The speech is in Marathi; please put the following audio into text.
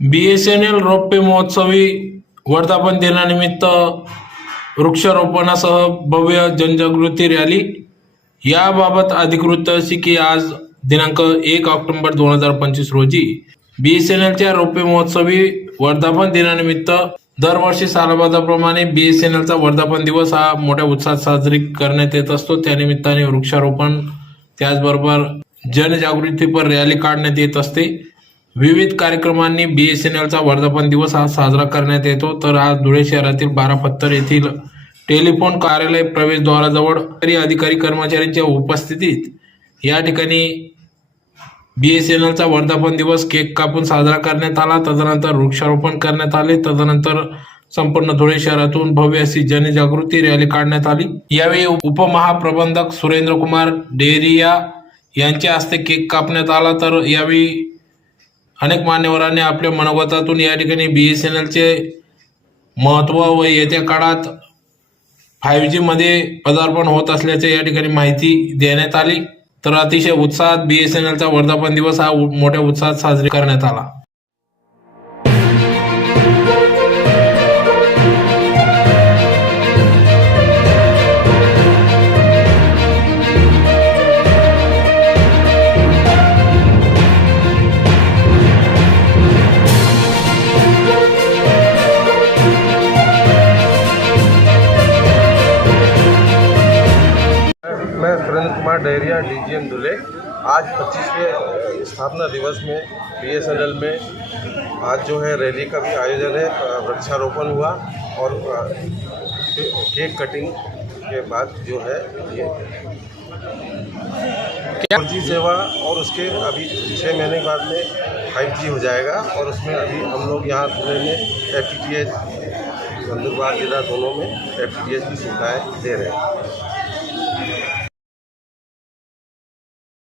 बी एस एन एल रौप्य महोत्सवी वर्धापन दिनानिमित्त वृक्षारोपणासह भव्य जनजागृती रॅली. याबाबत अधिकृत अशी की आज दिनांक एक ऑक्टोबर दोन हजार पंचवीस रोजी बी एस एन एलच्या रौप्य महोत्सवी वर्धापन दिनानिमित्त दरवर्षी सालाबादाप्रमाणे बी एस एन एलचा वर्धापन दिवस हा मोठ्या उत्साहात साजरी करण्यात येत असतो. त्यानिमित्ताने वृक्षारोपण त्याचबरोबर जनजागृतीपर रॅली काढण्यात येत असते. विविध कार्यक्रमांनी बी एस एन एलचा वर्धापन दिवस आज साजरा करण्यात येतो. तर आज धुळे शहरातील बारापत्तर येथील टेलिफोन कार्यालय प्रवेशद्वाराजवळ अधिकारी कर्मचाऱ्यांच्या उपस्थितीत या ठिकाणी बी एस एन एलचा वर्धापन दिवस केक कापून साजरा करण्यात आला. तदनंतर वृक्षारोपण करण्यात आले. तदनंतर संपूर्ण धुळे शहरातून भव्य अशी जनजागृती रॅली काढण्यात आली. यावेळी उपमहाप्रबंधक सुरेंद्र कुमार डेरिया यांच्या हस्ते केक कापण्यात आला. तर यावेळी अनेक मान्यवरांनी आपल्या मनोगतातून या ठिकाणी बी एस एन एलचे महत्त्व व येत्या काळात फाईव्ह जी मध्ये पदार्पण होत असल्याचे या ठिकाणी माहिती देण्यात आली. तर अतिशय उत्साहात बी एस एन एलचा वर्धापन दिवस हा मोठ्या उत्साहात साजरी करण्यात आला. कुमार डहरिया डीजीएम दुले। आज 25वें स्थापना दिवस में बीएसएनएल में आज जो है रैली का भी आयोजन है वृक्षारोपण हुआ और केक कटिंग के बाद जो है ये जी सेवा और उसके अभी छः महीने बाद में फाइव जी हो जाएगा और उसमें अभी हम लोग यहाँ पुणे में F T T H Nandurbar जिला दोनों में एफ़ टी टी एच की सुविधाएँ दे रहे हैं।